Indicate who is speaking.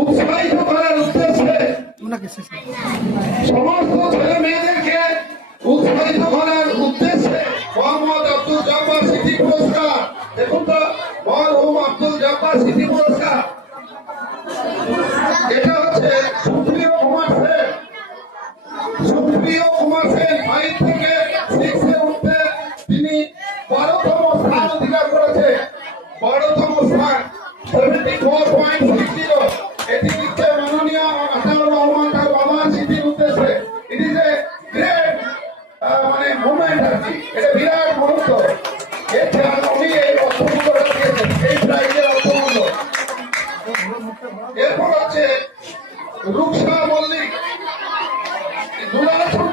Speaker 1: উৎসাহিত করার উদ্দেশ্যে সমস্ত ছেলে মেয়েদেরকে উৎসাহিত করার উদ্দেশ্যে মোহাম্মদ আব্দুল জব্বার স্মৃতি পুরস্কার। দেখুন তো মরহুম আব্দুল জব্বার স্মৃতি পুরস্কার। এটা হচ্ছে সুপ্রিয় কুমার সেন। সুপ্রিয় কুমার সেন ফাইভ থেকে সিক্সে উঠতে তিনি বারোতম স্থান অধিকার করেছে। বারোতম স্থান seventy four point six zero আর কি এটা বিরাট মুহূর্ত উনি এই প্রাইজের অর্থমূল্য এরপর হচ্ছে রুকসা মল্লিক। ছোট